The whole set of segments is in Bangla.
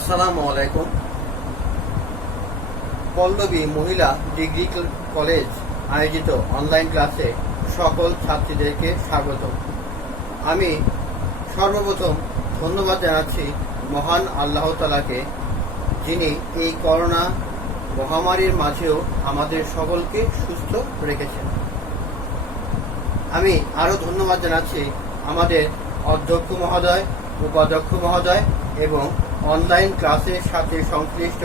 আসসালামু আলাইকুম। পল্লবী মহিলা ডিগ্রি কলেজ আয়োজিত অনলাইন ক্লাসে সকল ছাত্রীদেরকে স্বাগত। আমি সর্বপ্রথম ধন্যবাদ জানাচ্ছি মহান আল্লাহ তাআলাকে, যিনি এই করোনা মহামারীর মাঝেও আমাদের সকলকে সুস্থ রেখেছেন। আমি আরও ধন্যবাদ জানাচ্ছি আমাদের অধ্যক্ষ মহোদয়, উপাধ্যক্ষ মহোদয় এবং অনলাইন ক্লাসের সাথে সংশ্লিষ্ট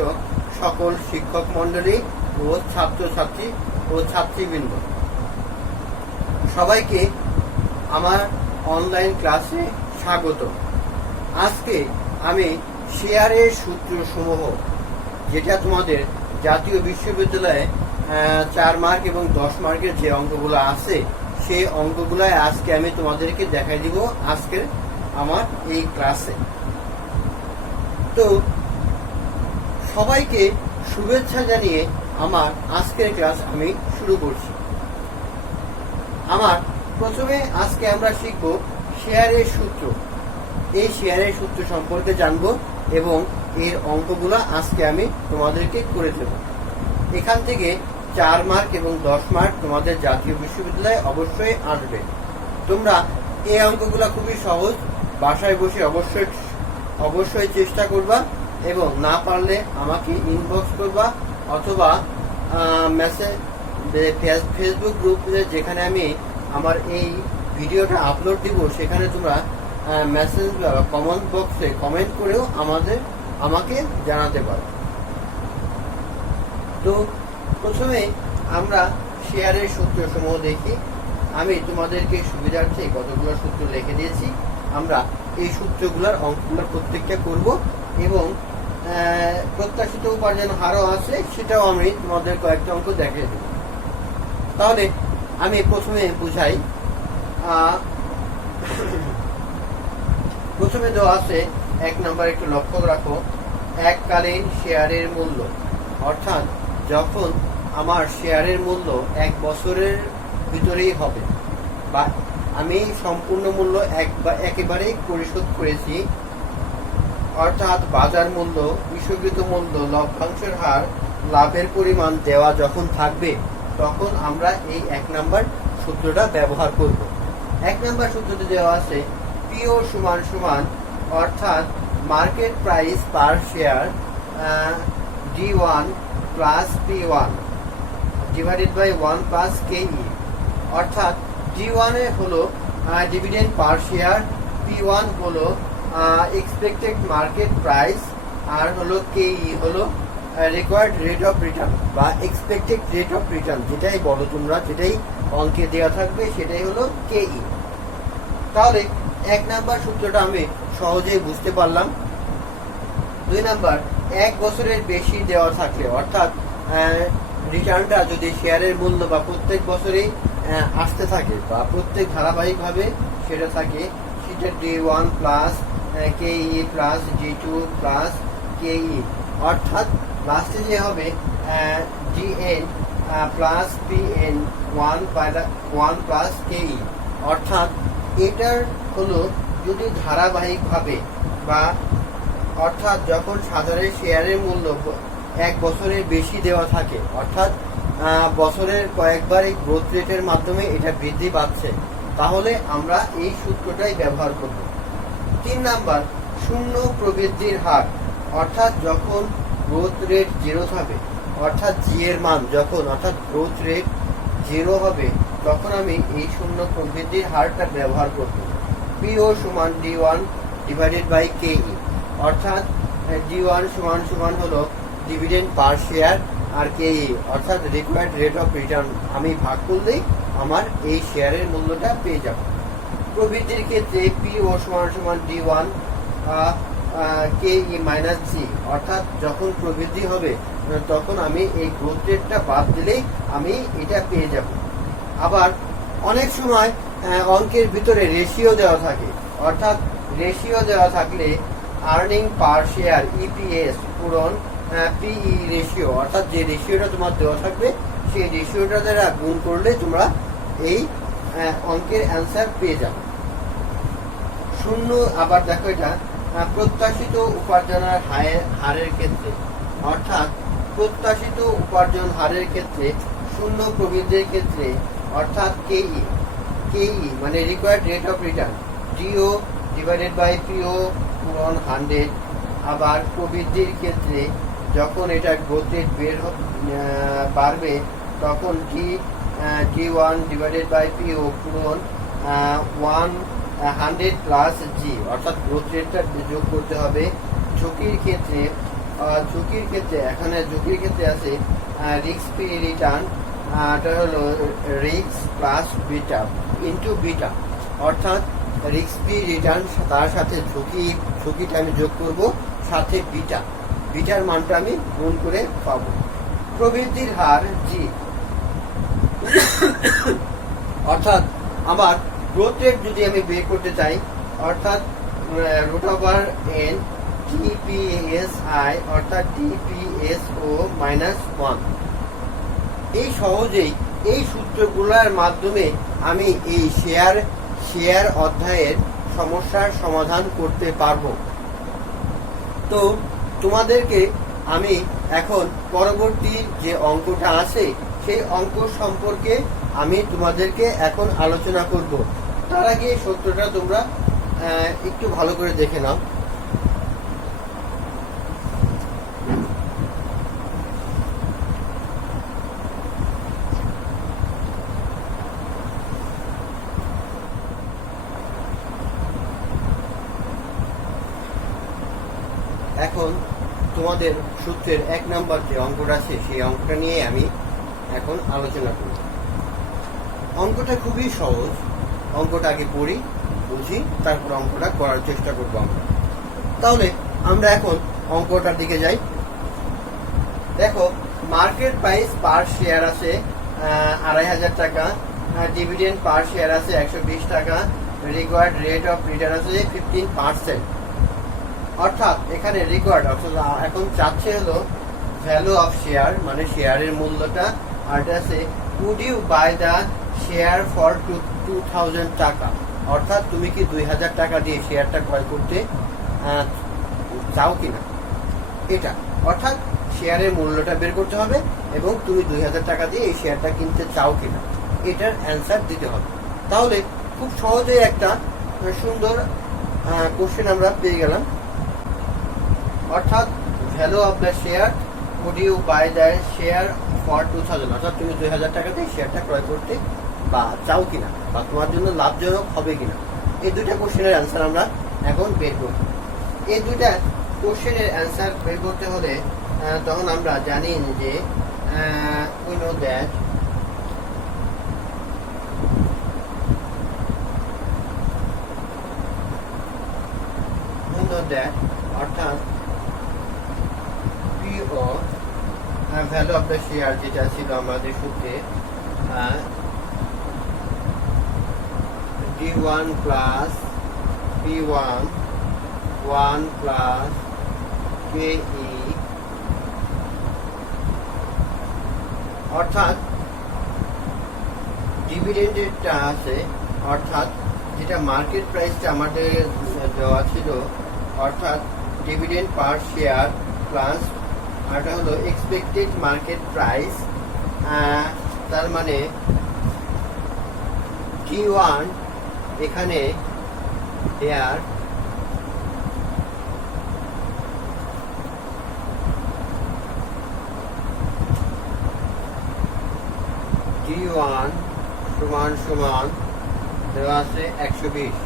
সকল শিক্ষক মণ্ডলী ও ছাত্রছাত্রী ও ছাত্রীবৃন্দ, সবাইকে আমার অনলাইন ক্লাসে স্বাগত। আজকে আমি শেয়ারের সূত্রসমূহ, যেটা তোমাদের জাতীয় বিশ্ববিদ্যালয়ে 4 মার্ক এবং 10 মার্কের যে অঙ্কগুলো আছে, সেই অঙ্কগুলো আজকে আমি তোমাদেরকে দেখাই দিব আজকের আমার এই ক্লাসে। তো সবাইকে শুভেচ্ছা জানিয়ে আমার আজকের ক্লাস আমি শুরু করছি। আমার প্রথমে আজকে আমরা শিখব শেয়ারের সূত্র। এই শেয়ারের সূত্র সম্পর্কে জানবো এবং এর অঙ্কগুলো আজকে আমি তোমাদেরকে করে দেব। এখান থেকে 4 মার্ক এবং 10 মার্ক তোমাদের জাতীয় বিশ্ববিদ্যালয়ে অবশ্যই আসবে। তোমরা এই অঙ্কগুলো খুবই সহজ, বাসায় বসে অবশ্যই চেষ্টা করবা এবং না পারলে আমাকে ইনবক্স করবা অথবা ফেসবুক গ্রুপে, যেখানে আমি আমার এই ভিডিওটা আপলোড দিব, সেখানে তোমরা মেসেজ বা কমেন্ট বক্সে কমেন্ট করেও আমাকে জানাতে পারো। তো প্রথমে আমরা শেয়ারের সূত্রসমূহ দেখি। আমি তোমাদেরকে সুবিধার্থে কতগুলো সূত্র লিখে দিয়েছি। আমরা এই সূত্রগুলোর অঙ্কগুলো প্রত্যেকটা করব এবং প্রত্যাশিত উপার্জন হারও আছে, সেটাও আমি তোমাদের কয়েকটা অঙ্ক দেখিয়ে দেব। তাহলে আমি প্রথমে বুঝাই। প্রথমে দেওয়া আছে 1 নম্বর, একটু লক্ষ্য রাখো, এককালীন শেয়ারের মূল্য, অর্থাৎ যখন আমার শেয়ারের মূল্য 1 বছরের ভিতরেই হবে বা আমি সম্পূর্ণ মূল্য একেবারেই পরিশোধ করেছি, অর্থাৎ বাজার মূল্য, ইস্যুকৃত মূল্য, লভ্যাংশের হার, লাভের পরিমাণ দেওয়া যখন থাকবে, তখন আমরা এই 1 নম্বর সূত্রটা ব্যবহার করব। 1 নম্বর সূত্রটি দেওয়া আছে পিও সমান সমান, অর্থাৎ market price per share D1 plus P1 divided by 1 plus KE, অর্থাৎ D1 এ হলো ডিভিডেন্ড পার শেয়ার, P1 হলো এক্সপেক্টেড মার্কেট প্রাইস, আর হলো KE হলো রিকোয়ার্ড রেট অফ রিটার্ন বা এক্সপেক্টেড রেট অফ রিটার্ন, যেটাই বলো তোমরা, যেটাই অঙ্কে দেওয়া থাকবে সেটাই হলো KE। তাহলে 1 নাম্বার সূত্রটা আমি সহজেই বুঝতে পারলাম। 2 নাম্বার, 1 বছরের বেশি দেওয়া থাকলে, অর্থাৎ রিটার্নটা যদি শেয়ারের মূল্য বা প্রত্যেক বছরেই আসতে থাকে বা প্রত্যেক ধারাবাহিকভাবে সেটা থাকে, সেটা D1 plus KE plus D2 plus KE, অর্থাৎ লাস্টে যে হবে DN plus PN 1 plus KE, অর্থাৎ এটার হলো যদি ধারাবাহিকভাবে বা অর্থাৎ যখন সাধারণ শেয়ারের মূল্য 1 বছরের বেশি দেওয়া থাকে, অর্থাৎ বছরের কয়েকবার এই গ্রোথ রেটের মাধ্যমে এটা বৃদ্ধি পাচ্ছে, তাহলে আমরা এই সূত্রটাই ব্যবহার করব। 3 নাম্বার, শূন্য প্রবৃদ্ধির হার, অর্থাৎ যখন গ্রোথ রেট 0 হবে, অর্থাৎ জি এর মান যখন, অর্থাৎ গ্রোথ রেট 0 হবে, তখন আমি এই শূন্য প্রবৃদ্ধির হারটা ব্যবহার করব। পিও সমান D1 ডিভাইডেড বাই KE, অর্থাৎ D1 সমান সমান হলো ডিভিডেন্ড পার শেয়ার, আর KE অর্থাৎ রিকোয়ার্ড রেট অফ রিটার্ন আমি ভাগ করলেই আমার এই শেয়ারের মূল্যটা পেয়ে যাব। প্রবৃদ্ধির ক্ষেত্রে পিও সমান সমান D1 KE মাইনাস G, অর্থাৎ যখন প্রবৃদ্ধি হবে তখন আমি এই গ্রোথ রেটটা বাদ দিলেই আমি এটা পেয়ে যাব। আবার অনেক সময় অঙ্কের ভিতরে রেশিও দেওয়া থাকে, অর্থাৎ রেশিও দেওয়া থাকলে আর্নিং পার শেয়ার EPS পূরণ PE রেশিও, অর্থাৎ যে রেশিওটা তোমার দেওয়া থাকবে সেই রেশিওটা দ্বারা গুণ করলে তোমরা এই অঙ্কের অ্যান্সার পেয়ে যাবে। শূন্য, আবার দেখো এটা প্রত্যাশিত উপার্জনের হারের ক্ষেত্রে, অর্থাৎ প্রত্যাশিত উপার্জন হারের ক্ষেত্রে শূন্য প্রবৃদ্ধির ক্ষেত্রে, অর্থাৎ কেই মানে required rate of return, D O divided by P O পূরণ 100। আবার প্রবৃদ্ধির ক্ষেত্রে যখন এটা গ্রোথ রেট বাড়বে তখন D1 ডিভাইডেড বাই পিও পূরণ 100 প্লাস জি, অর্থাৎ গ্রোথ রেটটা যোগ করতে হবে। ঝুঁকির ক্ষেত্রে এখানে ঝুঁকির ক্ষেত্রে আছে রিস্ক ফ্রি রিটার্ন, এটা হলো risk plus beta into beta, অর্থাৎ রিস্ক ফ্রি রিটার্ন তার সাথে ঝুঁকিটা আমি যোগ করব, সাথে বিটার মানটা আমি গুণ করে পাবো। প্রবৃদ্ধির হার জি, অর্থাৎ আমার গ্রোথ রেট যদি আমি বের করতে চাই, অর্থাৎ রুট ওভার এন টিপিএসআই, অর্থাৎ টিপিএসও মাইনাস 1। এই সহজেই এই সূত্রগুলোর মাধ্যমে আমি এই শেয়ার অধ্যায়ের সমস্যার সমাধান করতে পারবো। তো তোমাদেরকে আমি এখন পরবর্তী যে অঙ্কটা আছে সেই অঙ্ক সম্পর্কে আমি তোমাদেরকে এখন আলোচনা করব। তার আগে এই সূত্রটা তোমরা একটু ভালো করে দেখে নাও। এখন তোমাদের সূত্রের 1 নম্বর যে অঙ্কটা আছে সেই অঙ্কটা নিয়ে আমি এখন আলোচনা করব। অঙ্কটা খুবই সহজ, অঙ্কটা আগে পড়ি, বুঝি, তারপর অঙ্কটা করার চেষ্টা করব আমরা। তাহলে আমরা এখন অঙ্কটার দিকে যাই। দেখো, মার্কেট প্রাইস পার শেয়ার আছে 2500 টাকা, ডিভিডেন্ড পার শেয়ার আছে 120 টাকা, রিকোয়ার্ড রেট অফ রিটার্ন আছে 15%। অর্থাৎ এখানে রিকোয়ার্ড অর্থাৎ এখন চাচ্ছে হলো ভ্যালু অফ শেয়ার, মানে শেয়ারের মূল্যটা, আর এটা আছে could you buy the share for 2000 টাকা, অর্থাৎ তুমি কি 2000 টাকা দিয়ে শেয়ারটা ক্রয় করতে চাও কিনা, এটা অর্থাৎ শেয়ারের মূল্যটা বের করতে হবে এবং তুমি 2000 টাকা দিয়ে এই শেয়ারটা কিনতে চাও কিনা, এটার অ্যান্সার দিতে হবে। তাহলে খুব সহজেই একটা সুন্দর কোশ্চেন আমরা পেয়ে গেলাম। অর্থাৎ value of the share, could you buy the share for 2000, অর্থাৎ তুমি 2000 টাকা দিয়ে শেয়ারটা ক্রয় করতে বা চাও কিনা, বা তোমার জন্য লাভজনক হবে কিনা, এই দুইটা কোশ্চেনের অ্যান্সার আমরা এখন বের করব। এই দুইটা কোশ্চেনের অ্যান্সার বের করতে হলে তখন আমরা জানি যে we know that অর্থাৎ PO value of the share যেটা ছিল আমাদের সূত্রে D1 plus P1 1 plus KE, অর্থাৎ ডিভিডেন্ডেরটা আছে, অর্থাৎ যেটা মার্কেট প্রাইসটা আমাদের দেওয়া ছিল, অর্থাৎ ডিভিডেন্ড পার শেয়ার প্লাস আরটা হলো এক্সপেক্টেড মার্কেট প্রাইস, তার মানে D1 এখানে দেয়ার D1 সমান সমান দেওয়া আছে 120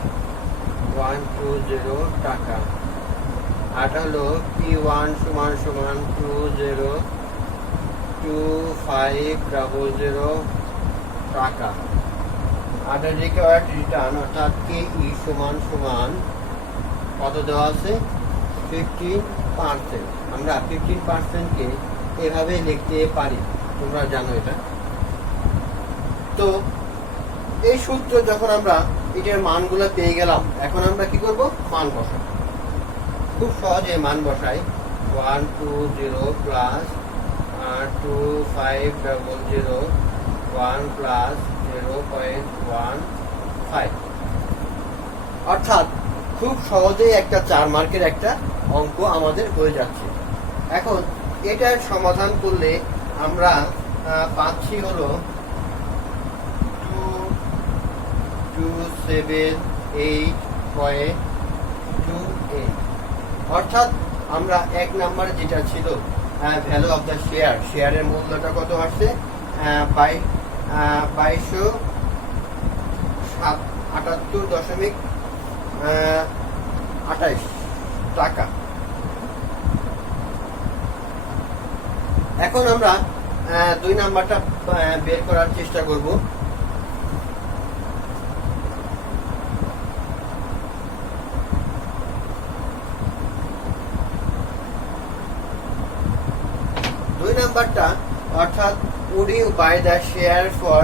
120 টাকা, আর হলো P1 সমান সমান 202500 টাকা, আর রিকোয়ার্ড রিটার্ন অর্থাৎ KE সমান সমান কত দেওয়া আছে 15%। আমরা 15%কে এভাবে লিখতে পারি, তোমরা জানো এটা। তো এই সূত্র যখন আমরা এটার মানগুলো পেয়ে গেলাম, এখন আমরা কি করব, মান বসাবো। খুব সহজে মান বসাই, 120 প্লাস 2500 1 প্লাস 0.15, অর্থাৎ খুব সহজেই একটা 4 মার্কের একটা অঙ্ক আমাদের হয়ে যাচ্ছে। এখন এটার সমাধান করলে আমরা পাচ্ছি হলো 2278.28, অর্থাৎ আমরা 1 নম্বরে যেটা ছিল ভ্যালু অফ দ্য শেয়ারের মূল্যটা কত আসছে 2278.28 টাকা। এখন আমরা 2 নাম্বারটা বের করার চেষ্টা করব। নাম্বারটা অর্থাৎ would you buy the share for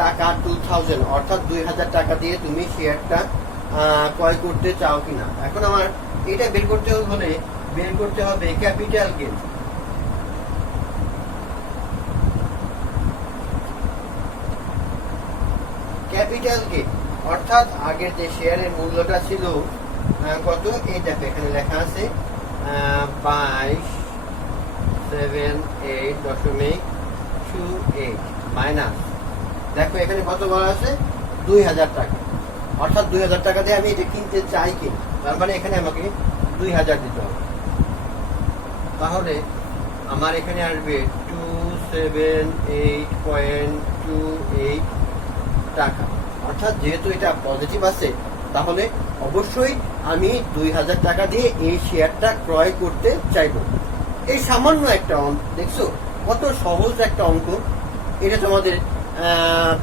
টাকা 2000, অর্থাৎ 2000 টাকা দিয়ে তুমি শেয়ারটা ক্রয় করতে চাও কিনা। এখন আমার এটা বের করতে হলে বের করতে হবে ক্যাপিটাল গেইন। ক্যাপিটাল গেইন অর্থাৎ আগের যে শেয়ারের মূল্যটা ছিল কত, এই দেখো এখানে লেখা আছে 2278.28 মাইনাস, দেখো এখানে কত বলা আছে 2000 টাকা, অর্থাৎ 2000 টাকা দিয়ে আমি এটা কিনতে চাই কিনা, তার মানে এখানে আমাকে 2000 দিতে হবে। তাহলে আমার এখানে আসবে 278.28 টাকা, অর্থাৎ যেহেতু এটা পজিটিভ আছে তাহলে অবশ্যই আমি 2000 টাকা দিয়ে এই শেয়ারটা ক্রয় করতে চাইব। এই সামান্য একটা অঙ্ক দেখছো কত সহজ একটা অঙ্ক। এটা তোমাদের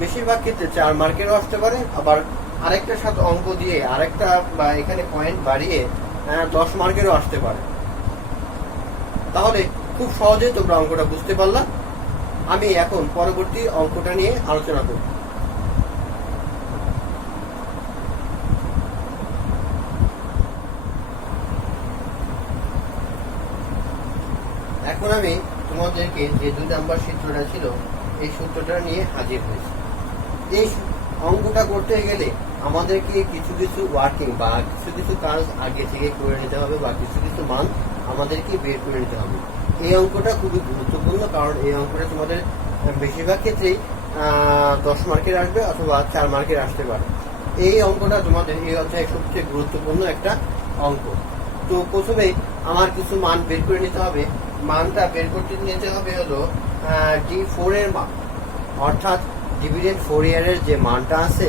বেশিরভাগ ক্ষেত্রে 4 মার্কেরও আসতে পারে, আবার আরেকটার সাথে অঙ্ক দিয়ে আরেকটা বা এখানে পয়েন্ট বাড়িয়ে 10 মার্কেরও আসতে পারে। তাহলে খুব সহজে তোমরা অঙ্কটা বুঝতে পারলা। আমি এখন পরবর্তী অঙ্কটা নিয়ে আলোচনা করব। এখন আমি তোমাদেরকে যে 2 নাম্বার সূত্রটা ছিল এই সূত্রটা নিয়ে হাজির হয়েছি। এই অঙ্কটা করতে গেলে আমাদেরকে কিছু কিছু ওয়ার্কিং বা কিছু কিছু কাজ আগে থেকে করে নিতে হবে বা কিছু কিছু মান আমাদেরকে বের করে নিতে হবে। এই অঙ্কটা খুবই গুরুত্বপূর্ণ, কারণ এই অঙ্কটা তোমাদের বেশিরভাগ ক্ষেত্রেই 10 মার্কের আসবে অথবা 4 মার্কের আসতে পারে। এই অঙ্কটা তোমাদের এই অধ্যায়ে সবচেয়ে গুরুত্বপূর্ণ একটা অঙ্ক। তো প্রথমে আমার কিছু মান বের করে নিতে হবে। মানটা বের করতে নিতে হবে হলো D4 এর মান, অর্থাৎ ডিভিডেন্ড 4 ইয়ারের যে মানটা আছে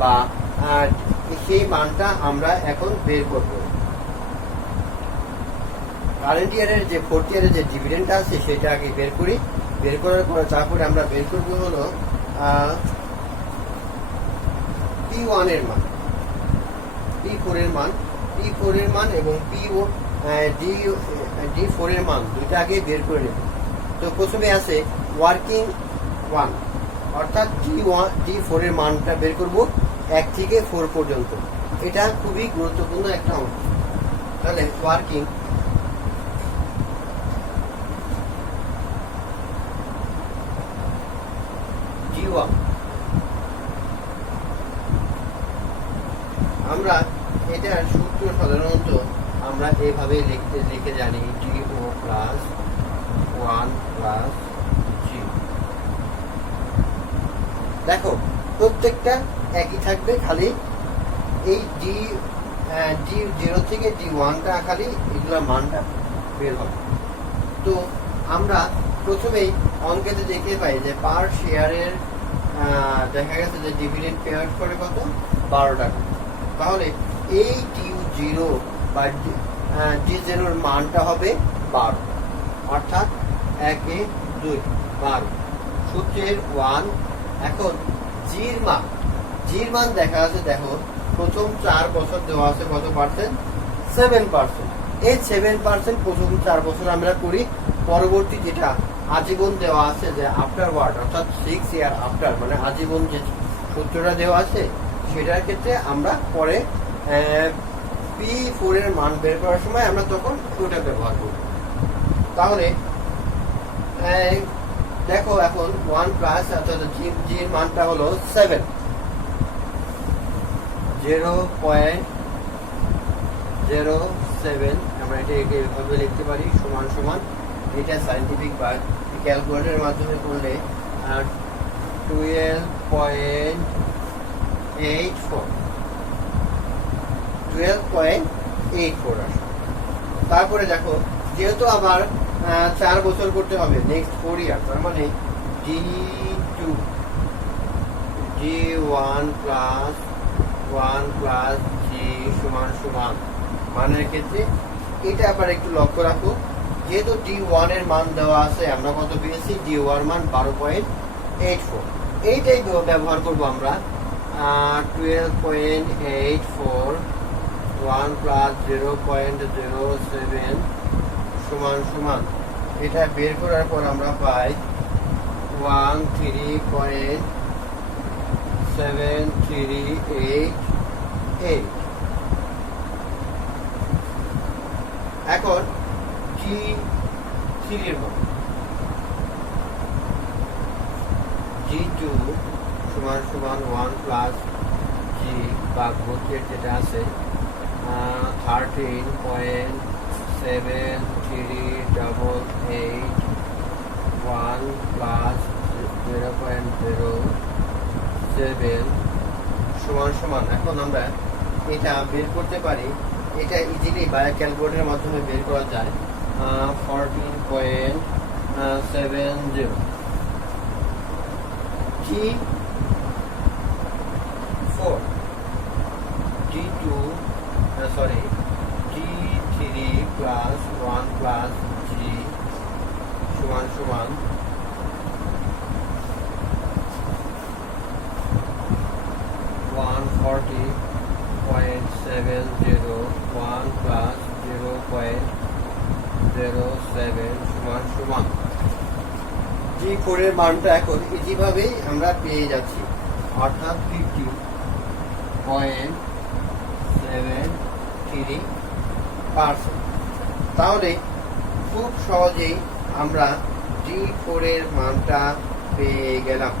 বা সেই মানটা আমরা এখন বের করব। কারেন্ট ইয়ারের যে 4th ইয়ারের যে ডিভিডেন্ডটা আছে সেটা আগে বের করি। বের করার পরে তারপরে আমরা বের করব হলো P1 এর মান, P4 এর মান, P4 এর মান এবং D4 এর মান দুইটা আগে বের করে নেব। তো প্রথমে আছে ওয়ার্কিং 1, অর্থাৎ D4 এর মানটা বের করব 1 থেকে 4 পর্যন্ত। এটা খুবই গুরুত্বপূর্ণ একটা অঙ্ক। তাহলে ওয়ার্কিং D1, আমরা এটার সূত্র সাধারণত আমরা এইভাবে লিখে জানি DO প্লাস 1 প্লাস G। দেখো প্রত্যেকটা একই থাকবে, খালি এই D0 থেকে D1টা খালি এগুলা মানটা বের হবে। তো আমরা প্রথমেই অঙ্কেতে দেখতে পাই যে পার শেয়ারের দেখা গেছে যে ডিভিডেন্ড পে আউট করে কত 12 টাকা। তাহলে এই D0 বা D0 এর মানটা হবে 12, অর্থাৎ 1 2 12 সূত্রের 1। এখন জির মান দেখা আছে, দেখো প্রথম 4 বছর দেওয়া আছে কত পার্সেন্ট 7%। এই 7% প্রথম 4 বছর আমরা করি। পরবর্তী যেটা আজীবন দেওয়া আছে যে আফটারওয়ার্ড, অর্থাৎ 6 ইয়ার আফটার, মানে আজীবন যে সূত্রটা দেওয়া আছে সেটার ক্ষেত্রে আমরা পরে P4 এর মান বের করার সময় আমরা তখন ওটা ব্যবহার করব। তাহলে দেখো এখন 1 প্লাস অর্থাৎ জি এর মানটা হলো 7, 0.7 0.07, আমরা এটাকে এভাবে লিখতে পারি, সমান সমান, এটা সায়েন্টিফিক বা ক্যালকুলেটরের মাধ্যমে করলে 12.84 আসে। তারপরে দেখো, যেহেতু আমার 4 বছর করতে হবে, নেক্সট 4 ইয়ার, তার মানে D2 D1 plus 1 plus G সমান সমান, মানের ক্ষেত্রে এটা আবার একটু লক্ষ্য রাখো, যেহেতু D1 এর মান দেওয়া আছে, আমরা কত পেয়েছি, D1 মান 12.84, এইটাই ব্যবহার করবো আমরা। 12.84 1 প্লাস 0.07 সমান সমান, এটা বের করার পর আমরা পাই 13.7388। এখন G3 এর মান, G2 সমান সমান 1 প্লাস G বা ভোল্টেজ যেটা আছে 13.7388 1 প্লাস 0.07 সমান সমান। এখন আমরা এটা বের করতে পারি, এটা ইজিলি বায়ো ক্যালকুলেটরের মাধ্যমে বের করা যায়। 14.70 G4 D2 D3 plus 1 plus G সমান সমান 140.70 1 প্লাস 0.07 সমান সমান। G4 এর মানটা এখন ইজিভাবেই আমরা পেয়ে যাচ্ছি, অর্থাৎ 50.73%। তাহলে খুব সহজেই আমরা D4 এর মানটা পেয়ে গেলাম।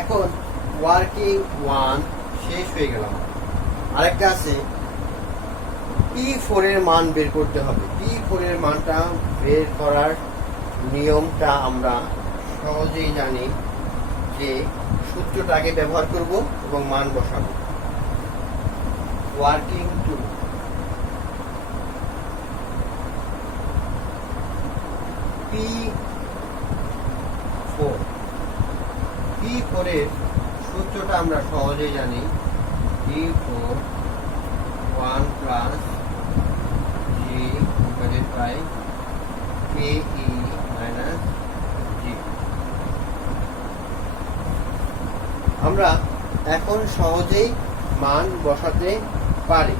এখন ওয়ার্কিং 1 শেষ হয়ে গেলাম, আরেকটা আছে P4 এর মান বের করতে হবে। P4 এর মানটা বের করার নিয়মটা আমরা সহজেই জানি, যে সূত্রটা আগে ব্যবহার করব এবং মান বসাবো। ওয়ার্কিং 2 P4 P4 এর সূত্রটা আমরা সহজেই জানি, D4 1 plus G divided by KE minus G। আমরা এখন সহজেই মান বসাতে পারি।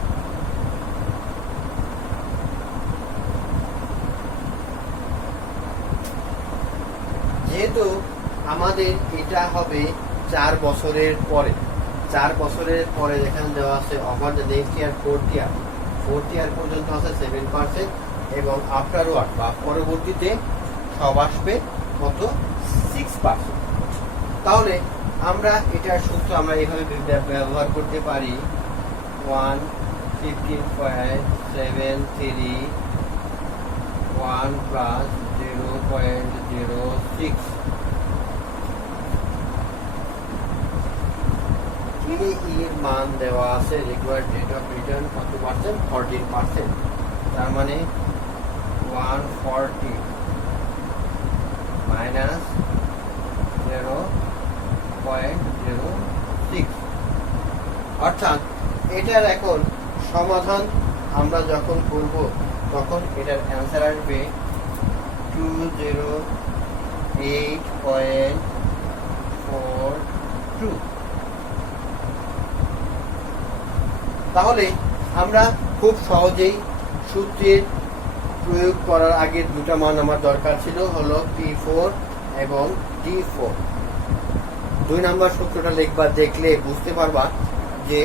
যেহেতু আমাদের এটা হবে 4 বছরের পরে, 4 বছরের পরে যেখানে দেওয়া আছে over the next year 4th ইয়ার পর্যন্ত আছে 7%, এবং আফটারওয়ার্ড বা পরবর্তীতে সব আসবে কত, 6%। তাহলে আমরা এটার সূত্র আমরা এইভাবে ব্যবহার করতে পারি, 115.73 1 প্লাস 0.06 এর মান দেওয়া আছে, রিকোয়ার্ড রেট অফ রিটার্ন কত পার্সেন্ট, 14%, তার মানে 140 মাইনাস 0.06, অর্থাৎ এটার এখন সমাধান আমরা যখন করব তখন এটার অ্যান্সার আসবে 208.42। তাহলে আমরা খুব সহজেই সূত্রের প্রয়োগ করার আগে দুটা মান আমার দরকার ছিল, হলো P4 এবং D4। 2 নম্বর সূত্রটা লিখবা, দেখলে বুঝতে পারবা যে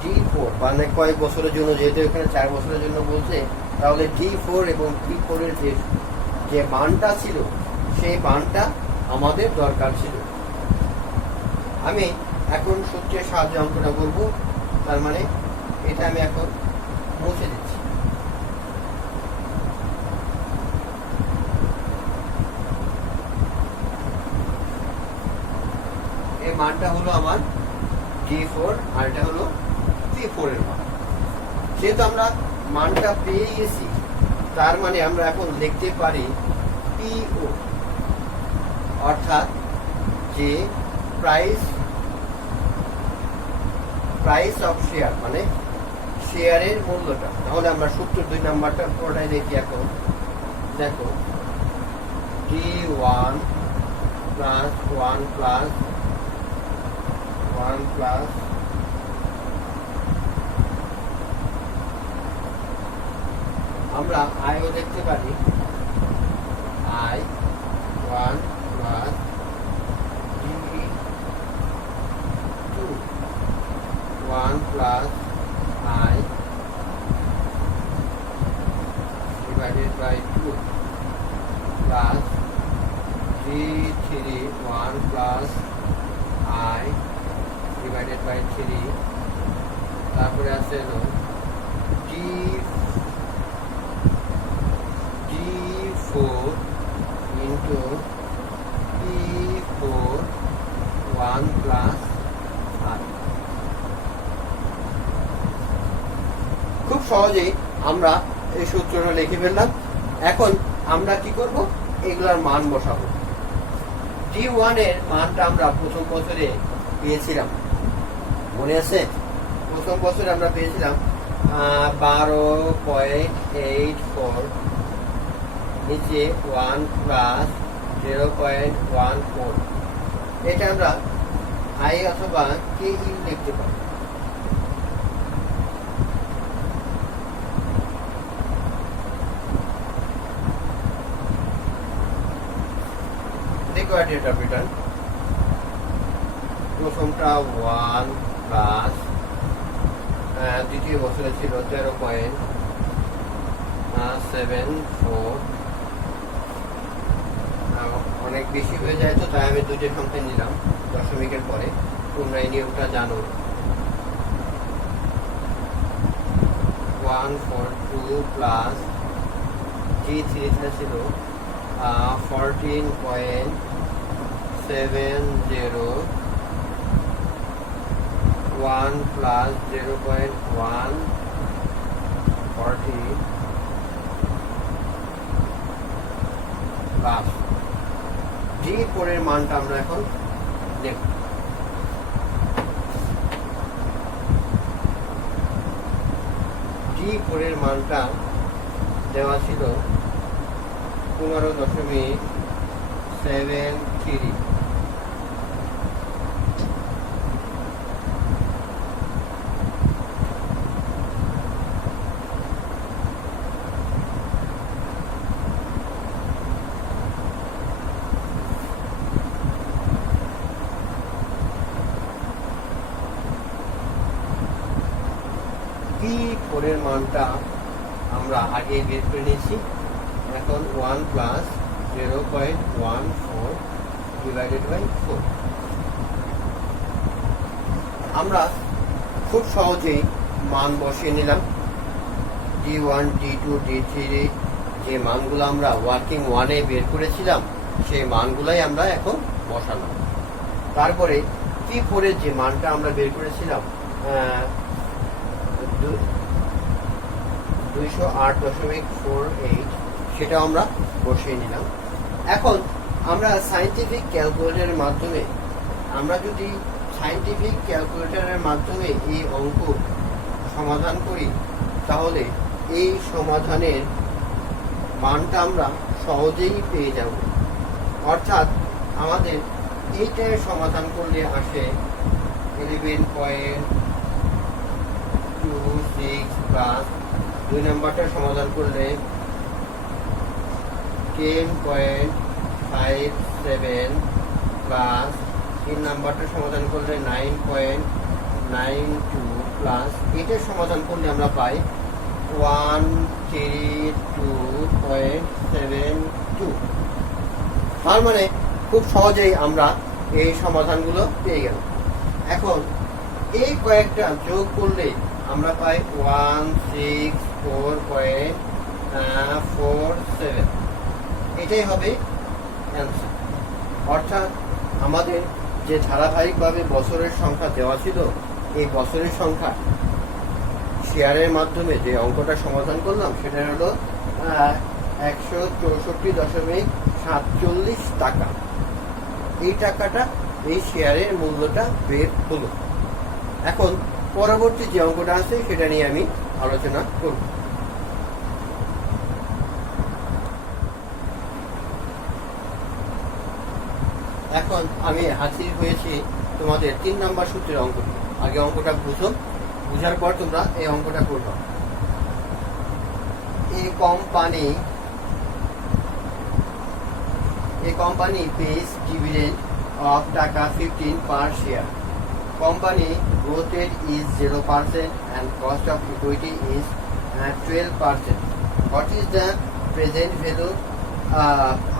D4 মানে কয়েক বছরের জন্য, যেহেতু এখানে 4 বছরের জন্য বলছে, তাহলে D4 এবং P4 এর যে মানটা ছিল সেই মানটা আমাদের দরকার ছিল। আমি এখন সূত্রের সাহায্যে অঙ্কটা করব, তার মানে এটা আমি এখন মুছে দিচ্ছি। এই মানটা হলো আমার D4 আর এটা হলো P4 এর মান। যেহেতু আমরা মানটা পেয়ে গেছি, তার মানে আমরা এখন লিখতে পারি PO, অর্থাৎ যে প্রাইস অফ শেয়ার, মানে শেয়ারের মূল্যটা। তাহলে আমরা সূত্র 2 নাম্বারটা পুরোটাই দেখি। এখন দেখো D1 প্লাস 1 প্লাস 1 প্লাস আমরা আইও দেখতে পারি I1 plus D2 1 plus I divided by 2 plus D3 1 plus I divided by 3, তারপরে আছে হলো D4 into P4 1 plus I। খুব সহজেই আমরা এই সূত্রটা লিখে ফেললাম। এখন আমরা কি করব, এগুলার মান বসাবো। D1 এর মানটা আমরা প্রথম বছরে পেয়েছিলাম, মনে আছে? প্রথম বছরে আমরা পেয়েছিলাম 12.84, নিচে 1 প্লাস 0.14। এটা আমরা আই অথবা কে ইউ লিখতে পারি। রেট অফ রিটার্ন প্রথমটা 1 প্লাস দ্বিতীয় বছরে ছিল 0.74। অনেক বেশি হয়ে যায়, তো তাই আমি দুটো সংখ্যা নিলাম দশমিকের পরে। তোমরা এই নিয়মটা জানো। 142 প্লাস G3 ছিল 14.70, 1 plus 0.140 প্লাস D4 এর মানটা আমরা এখন দেখব। D4 এর মানটা দেওয়া ছিল 15.73। P4 এর মানটা আমরা আগে বের করে নিয়েছি। এখন 1 প্লাস 0.14 ডিভাইডেড বাই 4। আমরা খুব সহজেই মান বসিয়ে নিলাম। D1, D2, D3 যে মানগুলো আমরা ওয়ার্কিং 1-এ বের করেছিলাম, সেই মানগুলাই আমরা এখন বসালাম। তারপরে P4 এর যে মানটা আমরা বের করেছিলাম 208.48, সেটা আমরা বসিয়ে নিলাম। এখন আমরা সায়েন্টিফিক ক্যালকুলেটরের মাধ্যমে, এই অঙ্ক সমাধান করি, তাহলে এই সমাধানের মানটা আমরা সহজেই পেয়ে যাব। অর্থাৎ আমাদের এইটার সমাধান করলে আসে 11.26 প্লাস 2 নাম্বারটা সমাধান করলে 10.57 প্লাস 3 নাম্বারটা সমাধান করলে 9.92 প্লাস এটার সমাধান করলে আমরা পাই 132.72। তার মানে খুব সহজেই আমরা এই সমাধানগুলো পেয়ে গেলাম। এখন এই কয়েকটা যোগ করলে আমরা পাই 164.47। এটাই হবে অ্যান্সার। অর্থাৎ আমাদের যে ধারাবাহিকভাবে বছরের সংখ্যা দেওয়া ছিল, এই বছরের সংখ্যা শেয়ারের মাধ্যমে যে অঙ্কটা সমাধান করলাম সেটা হলো 164.47 টাকা। এই টাকাটা, এই শেয়ারের মূল্যটা বের হলো। এখন পরবর্তী যে অঙ্কটা আছে সেটা নিয়ে আমি আলোচনা করব। এখন আমি হাজির হয়েছি তোমাদের 3 নম্বর সূত্রের অঙ্ক। আগে অঙ্কটা বুঝার পর তোমরা এই অঙ্কটা করবে। A company pays dividend of টাকা 15 per share. Company growth rate is 0% and cost of equity is 12%. What is the present value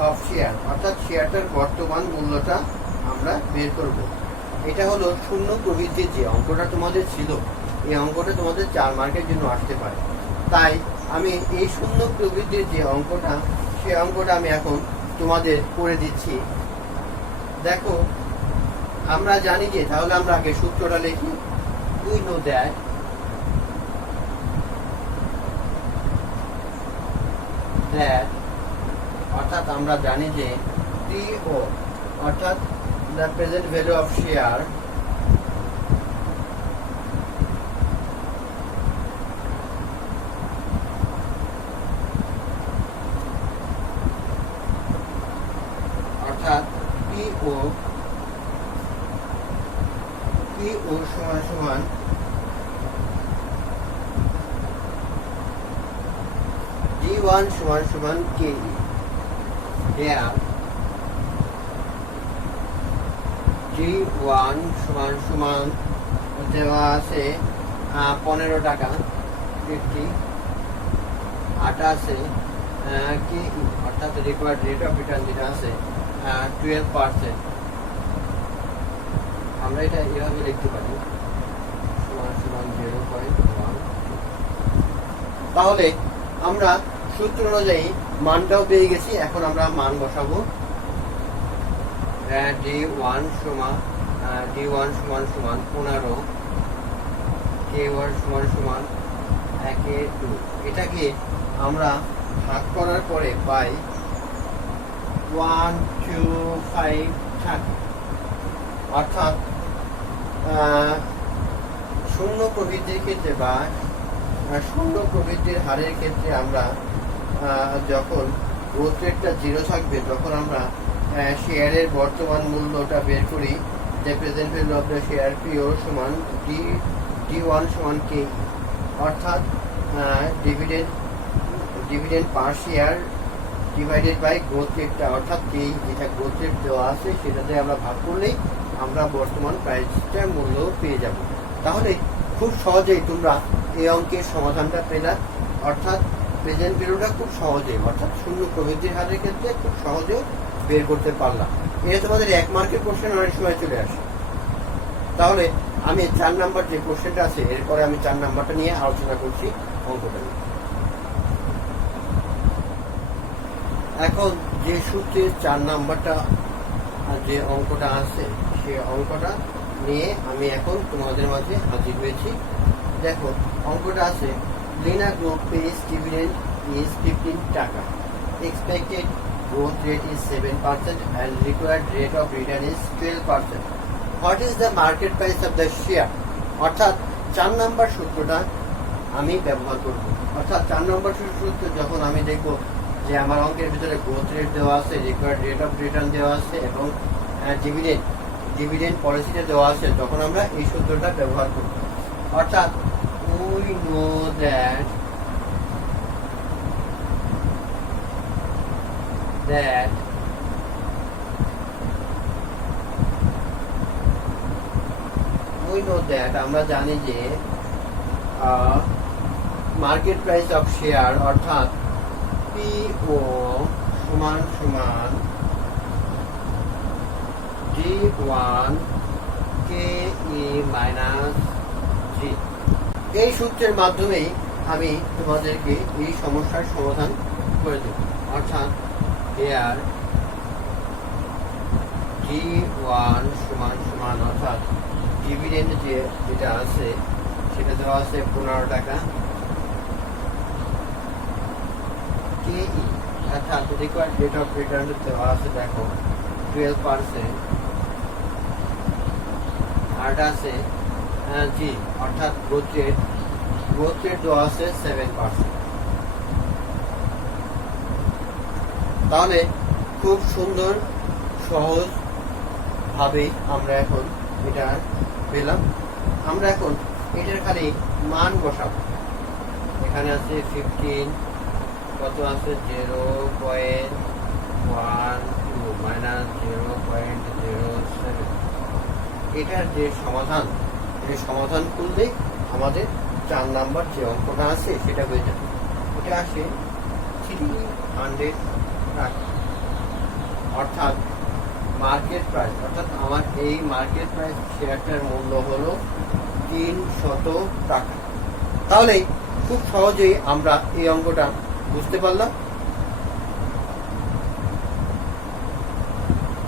of share? অর্থাৎ শেয়ারটার বর্তমান মূল্যটা আমরা বের করব। এটা হলো শূন্য প্রবৃদ্ধির যে অঙ্কটা তোমাদের ছিল, এই অঙ্কটা তোমাদের 4 মার্কের জন্য আসতে পারে। তাই আমি এই শূন্য প্রবৃদ্ধির যে অঙ্কটা, সেই অঙ্কটা আমি এখন তোমাদের করে দিচ্ছি। দেখো, আমরা জানি যে, তাহলে আমরা আগে সূত্রটা লিখি। We know that অর্থাৎ আমরা জানি যে PO অর্থাৎ the present value of share অর্থাৎ PO সমান সমান D1 সমান সমান KE। D1 সমান সমান দেওয়া আছে 15 টাকা 50, আটা আছে KE অর্থাৎ রিকোয়ার্ড রেট অফ রিটার্ন যেটা আছে 12%। আমরা এটা এভাবে লিখতে পারি সমান সমান 0.1। তাহলে আমরা সূত্র অনুযায়ী মানটাও পেয়ে গেছি। এখন আমরা মান বসাবো। D1 সমান সমান 15, K1 সমান সমান 1/2। এটাকে আমরা ভাগ করার পরে পাই 125 অর্থাৎ শূন্য প্রবৃদ্ধির ক্ষেত্রে বা শূন্য প্রবৃদ্ধির হারের ক্ষেত্রে আমরা যখন গ্রোথ রেটটা 0 থাকবে, তখন আমরা শেয়ারের বর্তমান মূল্যটা বের করি। যে present value of the share PO সমান D1 সমান KE অর্থাৎ dividend per share divided by growth রেটটা, অর্থাৎ KE যেটা গ্রোথ রেট দেওয়া আছে সেটাতে আমরা ভাগ করলেই আমরা বর্তমান প্রাইসটার মূল্য পেয়ে যাব। তাহলে খুব সহজেই তোমরা এই অঙ্কের সমাধানটা পেলা। অর্থাৎ প্রেজেন্ট ভ্যালুটা খুব সহজেই, অর্থাৎ শূন্য প্রবৃদ্ধির হারের ক্ষেত্রে খুব সহজেও বের করতে পারলাম। এটা তোমাদের 1 মার্কের কোশ্চেন অনেক সময় চলে আসে। তাহলে আমি 4 নাম্বার যে কোশ্চেনটা আছে, এরপরে আমি 4 নাম্বারটা নিয়ে আলোচনা করছি অঙ্কটা নিয়ে। এখন যে সূত্রের 4 নাম্বারটা যে অঙ্কটা আছে, সেই অঙ্কটা নিয়ে আমি এখন তোমাদের মাঝে হাজির হয়েছি। দেখো, অঙ্কটা আছে Lina group page dividend is 15 টাকা, expected growth rate is 7% and required rate of return is 12%. What is the market price of the share? অর্থাৎ 4 নাম্বার সূত্রটা আমি ব্যবহার করব। অর্থাৎ 4 নাম্বার সূত্র যখন আমি দেখব যে আমার অঙ্কের ভিতরে গ্রোথ রেট দেওয়া আছে, রিকোয়ার্ড রেট অফ রিটার্ন দেওয়া আছে এবং ডিভিডেন্ড পলিসিটা দেওয়া আছে, তখন আমরা এই সূত্রটা ব্যবহার করব। অর্থাৎ we know that আমরা জানি যে মার্কেট প্রাইস অফ শেয়ার অর্থাৎ PO সমান সমান D1 KE minus G। এই সূত্রের মাধ্যমেই আমি তোমাদেরকে এই সমস্যার সমাধান করে দেব। অর্থাৎ এর G1 সমান সমান অর্থাৎ ডিভিডেন্ড যেটা আছে সেটা দেওয়া আছে 15 টাকা, KE অর্থাৎ রিকোয়ার্ড রেট অফ রিটার্ন দেওয়া আছে দেখো 12%, আর আছে জি অর্থাৎ গ্রোথ রেট দেওয়া আছে 7%। তাহলে খুব সুন্দর সহজ ভাবে আমরা এখন এটা পেলাম। আমরা এখন এটার খালি মান বসাবো। এখানে আছে 15, কত আছে 0.12 মাইনাস 0.07। এটার যে সমাধান, এই সমাধান করলে আমাদের 4 নাম্বার যে অঙ্কটা আছে সেটা হয়ে যাবে। এটা আসে 300 টাকা, অর্থাৎ মার্কেট প্রাইস, অর্থাৎ আমার এই মার্কেট প্রাইস শেয়ারটার মূল্য হলো 300 টাকা। তাহলে খুব সহজেই আমরা এই অঙ্কটা বুঝতে পারলাম।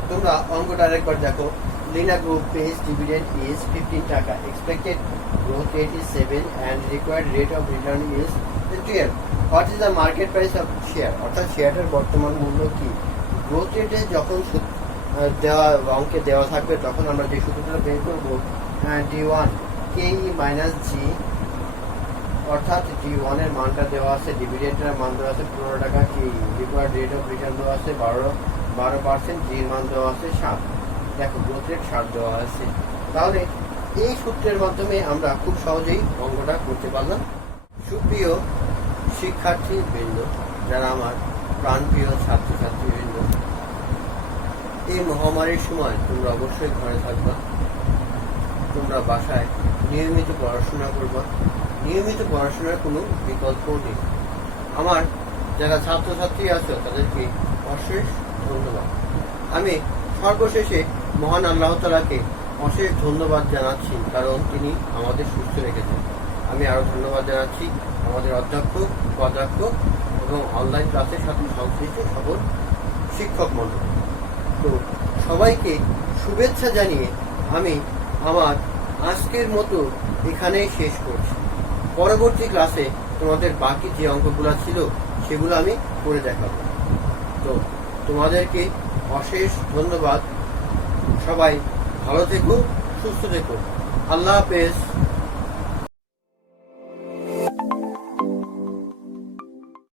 তোমরা অঙ্কটা আরেকবার দেখো। Lina Group pays dividend is 15 টাকা, expected growth rate is 7 and required rate of return is 12. What is the market price of share? অর্থাৎ শেয়ারটার বর্তমান মূল্য কি? গ্রোথ রেটে যখন দেওয়া অঙ্কে দেওয়া থাকবে তখন আমরা যে সূত্রটা বের করবো D1 KE মাইনাস G, অর্থাৎ D1 এর মানটা দেওয়া আছে, ডিভিডেন্ডের মান দেওয়া আছে 15 টাকা, KE required rate of return দেওয়া আছে 12%, G এর মান দেওয়া আছে 7, দেখো গ্রোথ রেট 7 দেওয়া আছে। তাহলে এই সূত্রের মাধ্যমে আমরা খুব সহজেই অঙ্কটা করতে পারলাম। সুপ্রিয় শিক্ষার্থী বৃন্দ, যারা আমার প্রাণপ্রিয় ছাত্রছাত্রী বৃন্দ, এই মহামারীর সময় তোমরা অবশ্যই ঘরে থাকবা, তোমরা বাসায় নিয়মিত পড়াশোনা করবা। নিয়মিত পড়াশোনার কোনো বিকল্প নেই। আমার যারা ছাত্রছাত্রী আছে তাদেরকে অশেষ ধন্যবাদ। আমি সর্বশেষে মহান আল্লাহ তাআলাকে অশেষ ধন্যবাদ জানাচ্ছি, কারণ তিনি আমাদের সুস্থ রেখেছেন। আমি আরো ধন্যবাদ জানাচ্ছি আমাদের অধ্যক্ষ, উপাধ্যক্ষ এবং অনলাইন ক্লাসের সাথে সংশ্লিষ্ট সকল শিক্ষক মণ্ডলী। তো সবাইকে শুভেচ্ছা জানিয়ে আমি আমার আজকের মতো এখানেই শেষ করছি। পরবর্তী ক্লাসে তোমাদের বাকি যে অঙ্কগুলো ছিল সেগুলো আমি করে দেখাবো। তো তোমাদেরকে অশেষ ধন্যবাদ। সবাই ভালো থেকো, সুস্থ থেকো। আল্লাহ হাফেজ।